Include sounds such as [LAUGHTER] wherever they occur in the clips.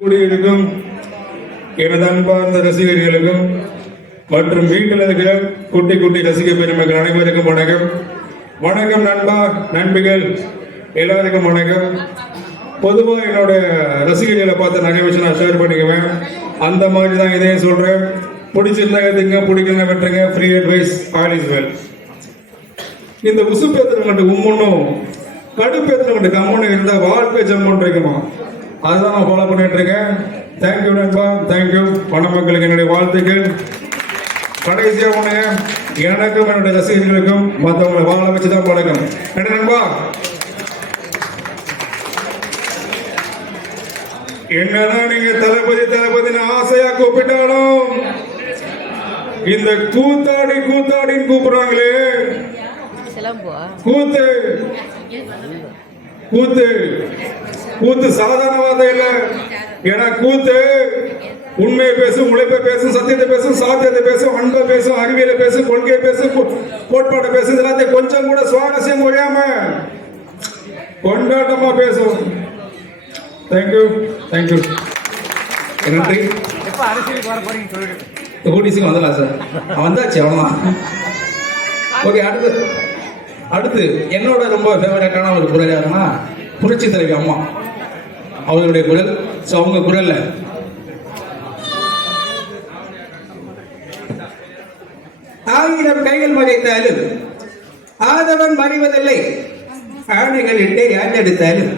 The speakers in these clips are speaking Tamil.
கூடியிருக்கும் எனது அன்பார்ந்த ரசிகர்களுக்கும் மற்றும் வீட்டில் இருக்கிற குட்டி குட்டி ரசிக பெருமக்கள் அனைவருக்கும் வணக்கம். வணக்கம் நண்பா நண்பிகள் எல்லாருக்கும் வணக்கம். பொதுவாக என்னோட ரசிகர்களை பார்த்து நிறைய விஷயம் நான் ஷேர் பண்ணிக்குவேன். அந்த மாதிரி தான் இதையும் சொல்றேன். பிடிச்சிருந்தா எதுங்க பிடிக்கல வெட்டுங்க free advice all is well இந்த உசுப்பேத்திரங்கட்டு உம்முன்னும் கடுப்பேத்திரங்கட்டு கம்முன்னு இருந்தால் வாழ்க்கை ஜம்முன்னு இருக்குமா? அதுதான் நான் ஃபாலோ பண்ணிட்டு இருக்கேன். தேங்க்யூ நண்பா. தேங்க்யூ பண மக்களுக்கு என்னுடைய வாழ்த்துக்கள். கடைசியா ஒண்ணுங்க எனக்கும் என்னுடைய ரசிகர்களுக்கும் மற்றவங்களை வாழ வச்சு தான் பழக்கம். என்ன நண்பா என்னதான் நீங்க தளபதி தளபதினு ஆசையா கூப்பிட்டாலும் இந்த கூத்தாடி கூத்தாடின்னு கூப்பிடுறாங்களே. கூத்து. கூத்து. கூத்து சாதாரண வார்த்தை இல்ல. ஏன்னா கூத்து உண்மையை பேசும் உழைப்பை பேசும் சத்தியத்தை பேசும் சாத்தியத்தை பேசும் அன்பை பேசும் அறிவியலை பேசும் கொள்கையை பேசும் கோட்பாட்டை பேசும் எல்லாத்தையும் கொஞ்சம் கூட சுவாரஸ்யம் குறையாம கொண்டாட்டமா பேசும். தேங்க்யூ தேங்க்யூ நன்றி. கூடிஸுக்கு வந்துடலாம் சார்? வந்தாச்சு அவ்வளோதான் ஓகே அடுத்து. அடுத்து என்னோட ரொம்ப ஃபேவரட்டான ஒரு குரல் யாருன்னா புரட்சி தலைவி அம்மா. அவர்களுடைய குரல். ஸோ அவங்க குரல்ல. ஆயிரம் கைகள் மறைத்தாலும் ஆதவன் மறைவதில்லை. ஆணைகள் இட்டே ஆண்டெடுத்தாலும்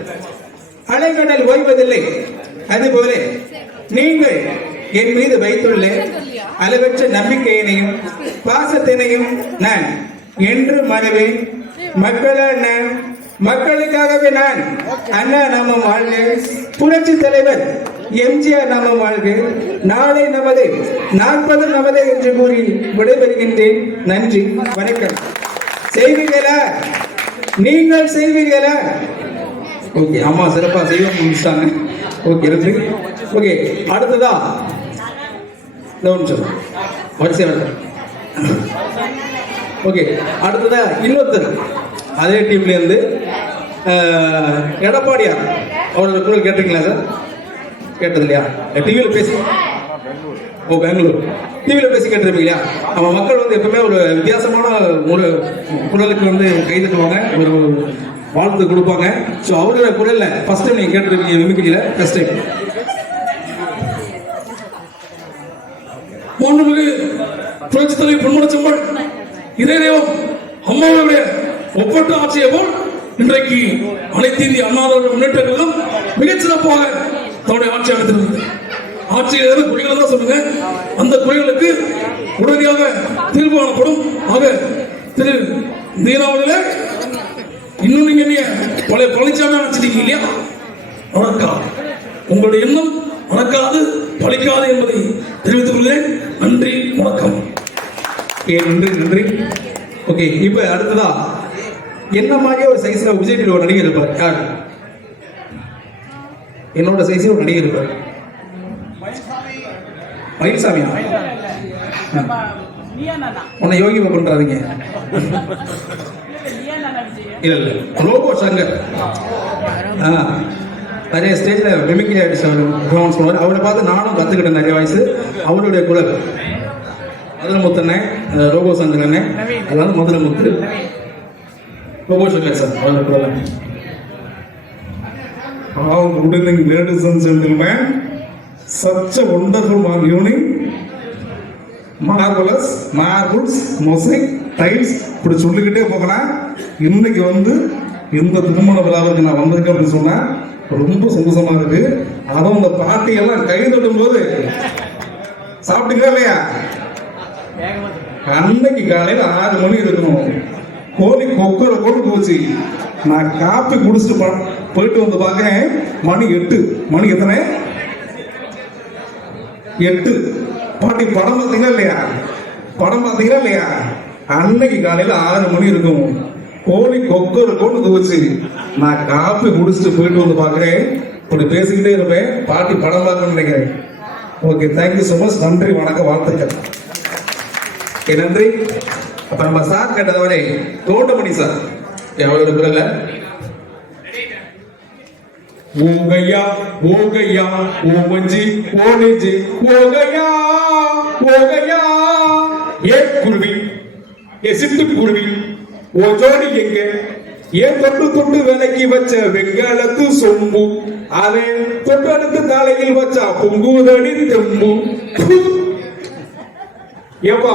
அலைகடல் ஓய்வதில்லை. அதுபோல நீங்கள் என் மீது வைத்துள்ள அளவற்ற நம்பிக்கையினையும் பாசத்தினையும் நான் என்று மறவேன். மக்களால் நான் மக்களுக்காகவே நான் அண்ணா நாம வாழ்க புரட்சி தலைவர் எம்ஜிஆர் நாம வாழ்க. நாளை நமது நாற்பது நமது என்று கூறி விடைபெறுகின்றேன். நன்றி வணக்கம். செய்வீர்களா? நீங்கள் செய்வீர்களா? ஓகே அம்மா சிறப்பா செய்வோம் முடிச்சிட்டாங்க. ஓகே ஓகே அடுத்ததா? நிமிஷம். வரிசை. ஓகே அடுத்ததா இன்னொருத்தர். அதே டீம்ல இருந்து அஹ், எடப்பாடியார் அவரோட குரல் கேட்டிருக்கீங்களா சார்? கேட்டது இல்லையா டிவியில் பேசி ஓ பெங்களூர். டிவியில் பேசி கேட்டிருப்பீங்களா? நம்ம மக்கள் வந்து எப்பவுமே ஒரு வித்தியாசமான ஒரு குரலுக்கு வந்து கை தட்டுவாங்க. ஒரு வாழ்த்து கொடுப்பாங்க. ஸோ அவரோட குரலில் ஃபர்ஸ்ட் டைம் நீங்கள் கேட்டிருப்பீங்க மிமிக்கிரியில் ஃபர்ஸ்ட் டைம் மாண்புமிகு புரட்சித் தலைவர் பொன்முடச்சம்பள் இதே தெய்வம் அம்மாவுடைய ஒப்பற்ற ஆட்சியை போல் இன்றைக்கு அனைத்து இந்திய அண்ணாதவர்கள் முன்னேற்ற மிகச்சிறப்பாக தன்னுடைய ஆட்சி அமைத்திருந்தது ஆட்சியில் ஏதாவது குறைகள் தான் சொல்லுங்க. அந்த குறைகளுக்கு உடனடியாக தீர்வு காணப்படும். ஆக திரு தீனாவளியில இன்னும் நீங்க நீங்க பழைய பழனிசாமி நினைச்சிட்டீங்க இல்லையா? மறக்காது. உங்களுடைய எண்ணம் மறக்காது பழிக்காது என்பதை தெரிவித்துக் கொள்கிறேன். நன்றி வணக்கம். நன்றி நன்றி. ஓகே இப்போ அடுத்ததா என்ன மாதிரியே ஒரு சைஸ்ல விஜய் டிவி ஒரு நடிகர் இருப்பார்? யார்? என்னோட சைஸில் ஒரு நடிகர் இருப்பார். மயில்சாமியா உன்னை யோகி பண்றாதீங்க இல்ல இல்ல. ரோபோ சங்கர் ஆ. நிறைய ஸ்டேஜில் மிமிக்ரி ஆர்டிஸ்ட் அவர் பர்ஃபார்மன்ஸ் பண்ணுவார். அவரை பார்த்து நானும் கற்றுக்கிட்டேன் நிறைய வயசு அவருடைய குரல். மதுரமுத்தண்ணே ரோபோ சங்கர் அண்ணன் அதாவது மதுரமுத்து. ரோபோ சங்கர் சார் அவருடைய குரல் All good evening, ladies and gentlemen. Such a wonderful morning. Marvellous marbles mosaic tiles இப்படி சொல்லிக்கிட்டே போகலாம் இன்னைக்கு வந்து இந்த திருமண விழாவுக்கு நான் வந்திருக்கேன் அப்படின்னு சொன்னா ரொம்ப சந்தோஷமா இருக்கு. அதுவும் இந்த பாட்டி எல்லாம் கை தட்டும் போது சாப்பிட்டீங்களா இல்லையா? அன்னைக்கு காலையில ஆறு மணி இருக்கணும். கோழி கொக்கரை கொண்டு போச்சு. நான் காப்பி குடிச்சிட்டு போயிட்டு வந்து பார்க்க மணி எட்டு. மணி எத்தனை? எட்டு. பாட்டி படம் பார்த்தீங்களா இல்லையா? படம் பார்த்தீங்களா இல்லையா? அன்னைக்கு காலையில ஆறு மணி இருக்கும். கோழி கொக்கரை கொண்டு துவச்சு நான் காப்பி குடிச்சிட்டு போயிட்டு வந்து பார்க்கறேன் இப்படி பேசிக்கிட்டே இருப்பேன். பாட்டி படம் பார்க்கணும்னு நினைக்கிறேன். ஓகே தேங்க்யூ ஸோ மச் நன்றி வணக்கம் வாழ்த்துக்கள். நன்றி. அப்ப நம்ம சார் கேட்டதவரை தோட்டமணி சார் எவ்வளவு குரல்ல ஓகையா ஓகையா ஓமஞ்சி ஓனிஞ்சி ஓகையா ஓகையா ஏ குருவி? ஏ சிட்டு குருவி? ஓ ஜோடி எங்க? ஏன் தொட்டு தொட்டு விலக்கி வச்ச வெங்காலத்து சொம்பு? அதை தொட்டடுத்து தலையில் வச்சா பொங்குதடி தெம்பு? ஏப்பா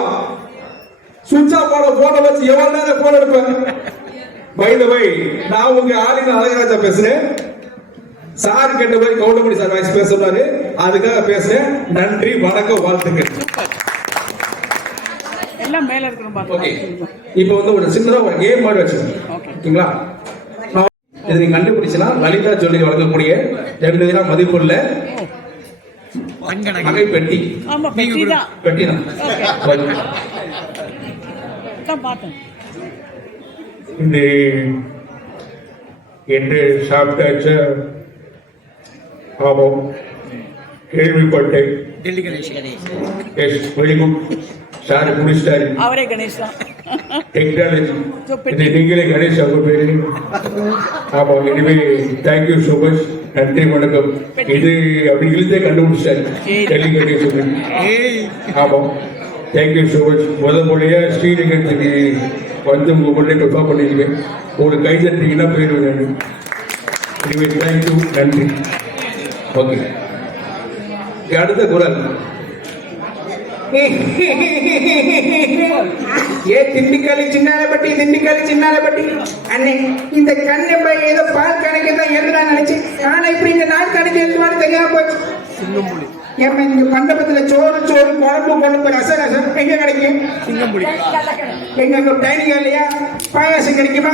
சுவிட்ச் போட போன வச்சு எவ்வளவு நேரம் போன் எடுப்பேன்? பை த வை நான் உங்க ஆளுங்க அழகராஜா பேசுறேன். சார் கேட்ட மாதிரி கவுண்டமணி சார் வாய்ஸ் பேச சொன்னாரு அதுக்காக பேசுறேன். நன்றி வணக்கம் வாழ்த்துக்கள். எல்லாம் மேல ஓகே இப்போ வந்து ஒரு சின்னதா ஒரு கேம் மாதிரி வச்சிருக்கோம் ஓகேங்களா? இது நீங்க கண்டுபிடிச்சுன்னா லலிதா சொல்லி வழங்கக்கூடிய எவ்வளவு மதிப்புள்ள நகை பெட்டி. பெட்டி தான். பெட்டி தான் பார்த்தேன். இந்த என்று சாப்பிட்டாச்சா? ஆமாம் கேள்விப்பட்டேன். Delhi Ganesh yes very good sir முடிச்சிட்டாரு அவரே கணேஷ் தான். டெக்னாலஜி நீங்களே கணேஷ் அவங்க பேரு. ஆமா எனிவே தேங்க்யூ ஸோ மச் நன்றி வணக்கம். இது அப்படி இழுத்தே கண்டுபிடிச்சாரு. டெல்லி கணேஷ் ஆமா. தேங்க்யூ ஸோ மச் முத முறையா ஸ்ரீரங்கத்துக்கு வந்து உங்க முன்னே கன்ஃபார்ம் பண்ணிருக்கேன் ஒரு கை தட்டிங்கன்னா போயிடுவேன் நான். எனிவே தேங்க்யூ நன்றி. ஓகே அடுத்த குரல். ஏ திண்டுக்கல்லி சின்னாலப்பட்டி திண்டுக்கல்லி சின்னாலப்பட்டி அண்ணே இந்த கண்ணப்பை ஏதோ பால் கணக்கு தான் எழுதுனா நினைச்சேன் ஆனா இப்படி இந்த நாள் கணக்கு எழுதுவான்னு தெரியாம போச்சு. ஏம்மா இங்க மண்டபத்துல சோறு சோறு குழம்பு குழம்பு ரசம் ரசம். எங்க கிடைக்கும் எங்க அங்க டைனிங் இல்லையா? பாயாசம் கிடைக்குமா?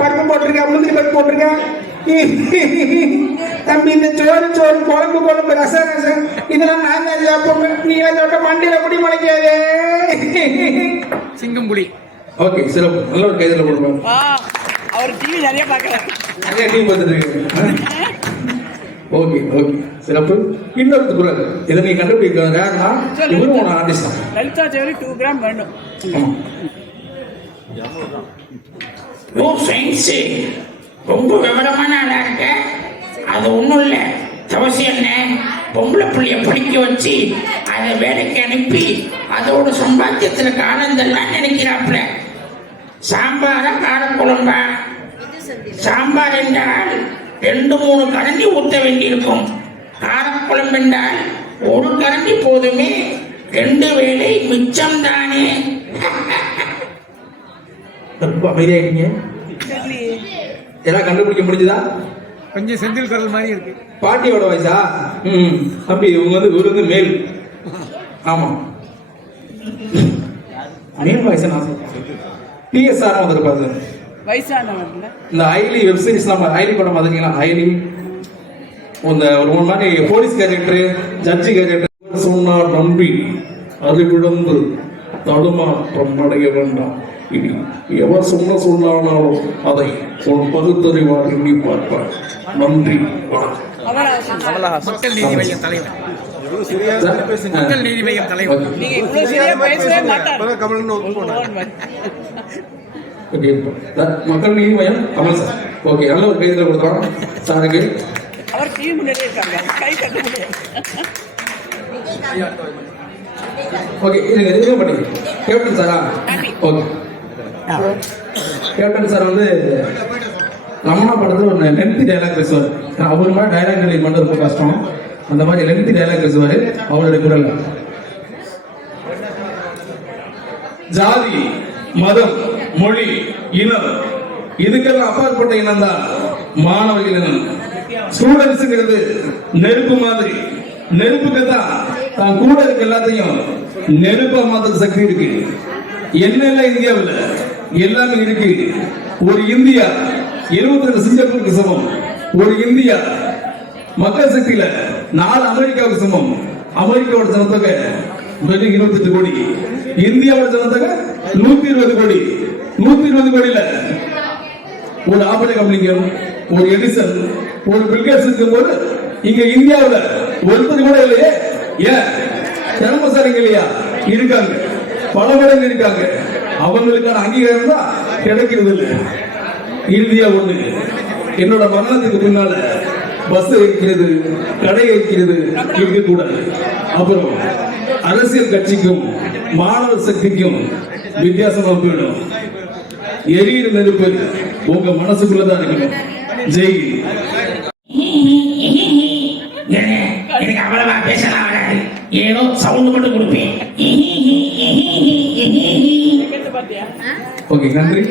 பருப்பு போட்டிருக்கா? முந்திரி பருப்பு போட்டிருக்கா? [LAUGHS] தம்பி இந்த சோறு சோறு குழம்பு குழம்பு ரசம் ரசம். இதெல்லாம் நான் தான் சாப்பிடணும் நீ அதோட மண்டியில குடி முளைக்காதே. சிங்கம்புலி ஓகே சிறப்பு. நல்ல ஒரு கைதில் கொடுப்போம். அவர் டிவி நிறைய பார்க்கறாரு. நிறைய டீம் வந்துருக்கு ஓகே ஓகே சிறப்பு. இன்னொரு குரல். இதை நீ கண்டுபிடிக்க ரேர்னா இவரும் ஒரு ஆர்டிஸ்ட் தான். லலிதா ஜெவலி டூ கிராம் வேணும். ஓ ஃப்ரெண்ட்ஸு ரொம்ப விவரமான ஆளா இருக்க? அது ஒன்றும் இல்லை. தவசி என்ன பொம்பளை பிள்ளைய படிக்க வச்சு அதை வேலைக்கு அனுப்பி அதோட சம்பாத்தியத்தில் காணந்தெல்லாம் நினைக்கிறாப்புல. சாம்பாரா காரக்குழம்பா? சாம்பார் என்றால் ரெண்டு மூணு கரண்டி ஊற்ற வேண்டியிருக்கும். காரக்குழம்பு என்றால் ஒரு கரண்டி போதுமே ரெண்டு வேளை மிச்சம் தானே. ரொம்ப அமைதியாயிட்டீங்க எல்லாம் கண்டுபிடிக்க முடிஞ்சுதா? கொஞ்சம் செந்தில் குரல் மாதிரி இருக்கு. பாட்டியோட வயசா ம் தம்பி இவங்க வந்து இவரு வந்து மேல். ஆமா. மேல் வயசு நான் பிஎஸ்ஆர் வந்திருப்பாரு வயசானவர்ல இந்த ஐலி வெப் சீரிஸ் நம்ம ஐலி படம் பார்த்துருக்கீங்களா ஐலி இந்த ஒரு மூணு மாதிரி போலீஸ் கேரக்டர் ஜட்ஜி கேரக்டர் சொன்னார் நம்பி அது விழுந்து தடுமாற்றம் அடைய வேண்டாம். இனி எவர் சொன்ன சொன்னாலும் அதை உன் பகுத்தறிவார் எண்ணி பார்ப்பார். நன்றி மக்கள் நீதி மையம் தலைவர். மக்கள் நீதி மையம் தலைவர். ஓகே. மக்கள் நீதி மையம் கமல் சார். ஓகே நல்ல ஒரு கைதில் கொடுத்தோம். சாருக்கு. அவர் இருக்காங்க. கை முடியாது ஓகே இருங்க இருங்க பண்ணி. கேப்டன் சாரா? ஓகே கேப்டன் சார் வந்து ரமணா படத்துல ஒரு லென்த் டைலாக் பேசுவார். அவர் மாதிரி டைலாக் டெலிவரி பண்ண ரொம்ப கஷ்டம். அந்த மாதிரி லென்த் டைலாக் பேசுவார். அவருடைய குரல் ஜாதி மதம் மொழி இனம் இதுக்கெல்லாம் அப்பாற்பட்ட இனம் தான் மாணவர்கள் இனம் ஸ்டூடெண்ட்ஸுங்கிறது நெருப்பு மாதிரி. நெருப்புக்கு தான் தான் கூட இருக்க எல்லாத்தையும் நெருப்பா மாத்த சக்தி இருக்கு. என்னெல்லாம் இந்தியாவில் எல்லாமே இருக்கு. ஒரு இந்தியா இருபத்தி ரெண்டு சிங்கப்பூருக்கு சமம். ஒரு இந்தியா மக்கள் சக்தியில நாலு அமெரிக்காவுக்கு சமம். அமெரிக்காவோட ஜனத்தொகை வெறும் இருபத்தெட்டு கோடி. இந்தியாவோட ஜனத்தொகை நூத்தி இருபது கோடி. நூத்தி இருபது கோடியில. ஒரு ஆப்பிள் கம்பெனிக்கும் ஒரு எடிசன் ஒரு பில்கேட்ஸ் இருக்கும் போது இங்க இந்தியாவுல ஒருத்தர் கூட இல்லையே. ஏன்? திறமசாலிங்க இல்லையா? இருக்காங்க. பல மடங்கு இருக்காங்க. அவங்களுக்கான அங்கீகாரம் தான் கிடைக்கிறது இல்லை. இறுதியா ஒண்ணு. என்னோட மரணத்துக்கு பின்னால பஸ் வைக்கிறது கடை வைக்கிறது இருக்கக்கூடாது. அப்புறம் அரசியல் கட்சிக்கும் மாணவர் சக்திக்கும் வித்தியாசமாக போயிடும். எரியிற நெருப்பு உங்க மனசுக்குள்ளதான் இருக்கணும் ஜெய். எனக்கு அவ்வளவா பேசலாம் வராது ஏதோ சவுண்ட் மட்டும் கொடுப்பேன் ஓகே நன்றி.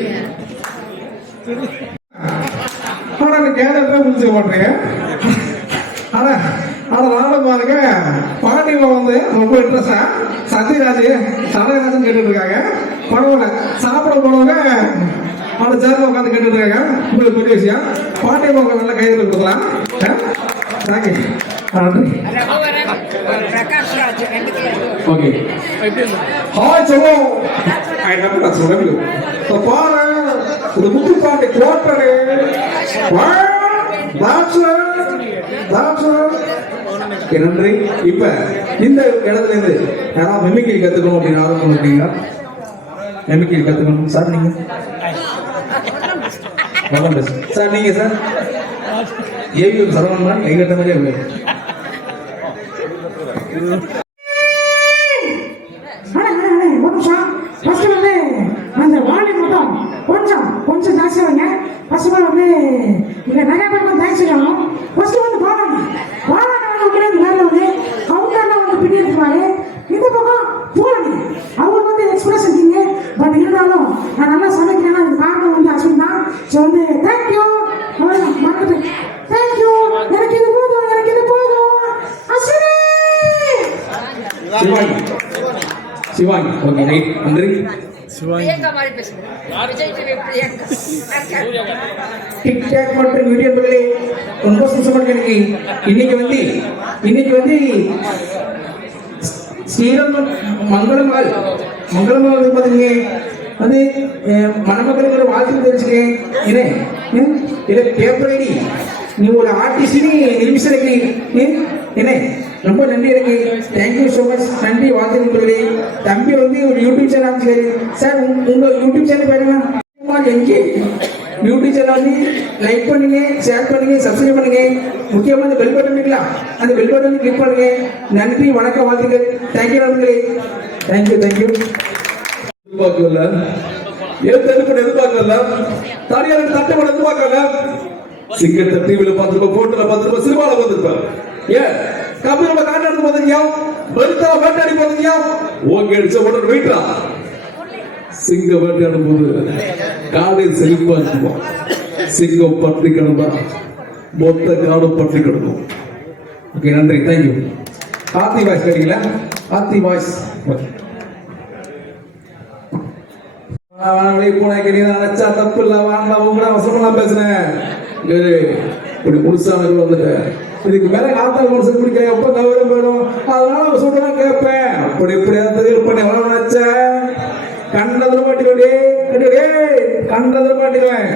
ஆனா அந்த கேரக்டரே முடிச்சுக்க மாட்டேங்க ஆனா ஆனா நானும் பாருங்க பாட்டியில வந்து ரொம்ப இன்ட்ரெஸ்டா சத்யராஜ் சரகராஜன் கேட்டுட்டு இருக்காங்க பரவாயில்ல சாப்பிட போனவங்க அந்த சேர்ந்து உட்காந்து கேட்டுட்டு இருக்காங்க உங்களுக்கு பெரிய விஷயம். பாட்டியில உங்க நல்ல கையில் கொடுக்கலாம். தேங்க்யூ ஓகே ஹாய் சொல்லுவோம் ஐ நம்பர் நான் பாரு முத்துப்பாண்டி ஓகே நன்றி. இப்ப இந்த இடத்துல இருந்து யாராவது மெமிக்கரி கத்துக்கணும் அப்படின்னு ஆர்வம் இருக்கீங்களா மெமிக்கல் கத்துக்கணும். சார் நீங்க? நல்லா சார். நீங்க சார்? ஏவிஎம் சரவணன் எங்கிட்ட மாதிரியே இருக்கு. அண்ணே, அண்ணே, அண்ணே, ஒரு நிமிஷம். First வந்து அந்த volume மட்டும் கொஞ்சம் கொஞ்சம் ஜாஸ்தியா வைங்க. First of all வந்து இங்க நிறைய பேர் வந்து thanks சொல்லணும். First வந்து பாலாண்ணா. பாலாண்ணா வந்து உண்மையிலே வேற வந்து அவங்க அண்ணா வந்து பின்னாடி இருப்பாரு. இந்த பக்கம் பூரணி. அவர் வந்து express இருக்கீங்க. But இருந்தாலும் நான் நல்லா சமைக்கிறேன்னா அதுக்கு காரணம் வந்து அஸ்வின் தான். So வந்து thank you. அவ்வளவுதான், மறந்துட்டேன். Thank you. எனக்கு இது போதும் எனக்கு இது போதும் அஸ்வினே சிவாங்கி சிவாங்கி ஓகே ரைட் நன்றி டிக்டாக் மற்றும் யூடியூப்களே ரொம்ப சந்தோஷமா எனக்கு இன்னைக்கு வந்து இன்னைக்கு வந்து ஸ்ரீரம் மங்களமகள் மங்களமகள் வந்து பாத்தீங்க அது அஹ், மணமகளுக்கு ஒரு வாழ்த்து தெரிஞ்சுக்கேன் என்ன? இதை பேப்பர் நீ ஒரு ஆர்டிஸ்ட் நிமிஷம் இருக்கு? என்ன? ரொம்ப நன்றி இருக்கு தேங்க்யூ ஸோ மச் நன்றி வாழ்த்து நண்பர்களே தம்பி வந்து ஒரு யூடியூப் சேனல் சரி சார் உங்க யூடியூப் சேனல் பாருங்க. எங்கே? யூடியூப் சேனல் வந்து லைக் பண்ணுங்க ஷேர் பண்ணுங்க சப்ஸ்கிரைப் பண்ணுங்க. முக்கியமா அந்த பெல் பட்டன் இருக்குல்ல அந்த பெல் பட்டன் கிளிக் பண்ணுங்க. நன்றி வணக்கம் வாழ்த்துக்கள். தேங்க்யூ நண்பர்களே. தேங்க்யூ தேங்க்யூ எதிர்பார்க்கல. ஏன் தடுப்பு எதிர்பார்க்கல. தனியார் தட்டப்பட எதிர்பார்க்கல. சிங்கத்தை டிவில பார்த்துருப்போம் போட்டோல பார்த்துருப்போம் சினிமாவில் பார்த்துருப்ப ஏன்? கம்பெனியோட காட்டாடி பார்த்துக்கியா வெறுத்தா வேட்டாடி பார்த்துக்கியா ஓகே அடிச்ச உடனே வெயிட்டா சிங்க வேட்டையாடும் போது. காலையில் செழிப்பா இருக்குமா? சிங்கம் பட்டி கிடந்தா? மொத்த காடும் பட்டி கிடக்கும். ஓகே நன்றி. தேங்க்யூ ஆத்தி வாய்ஸ் கேட்டீங்களா? ஆத்தி வாய்ஸ். ஓகே நீ நினைச்சா தப்பு இல்ல. வேண்டாம் வசமெல்லாம் பேசுனேன். இப்படி முழுசான வந்துட்டேன் இதுக்கு மேல ஆத்தா மனுஷன் குடிக்க எப்ப கவரம் போயிடும். அதனால சொல்றேன் கேட்பேன் அப்படி இப்படி அது பண்ணி எவ்வளவு நினைச்சேன். கண்டதுல மாட்டிக்கோடி கண்டதுல மாட்டிக்குவேன்.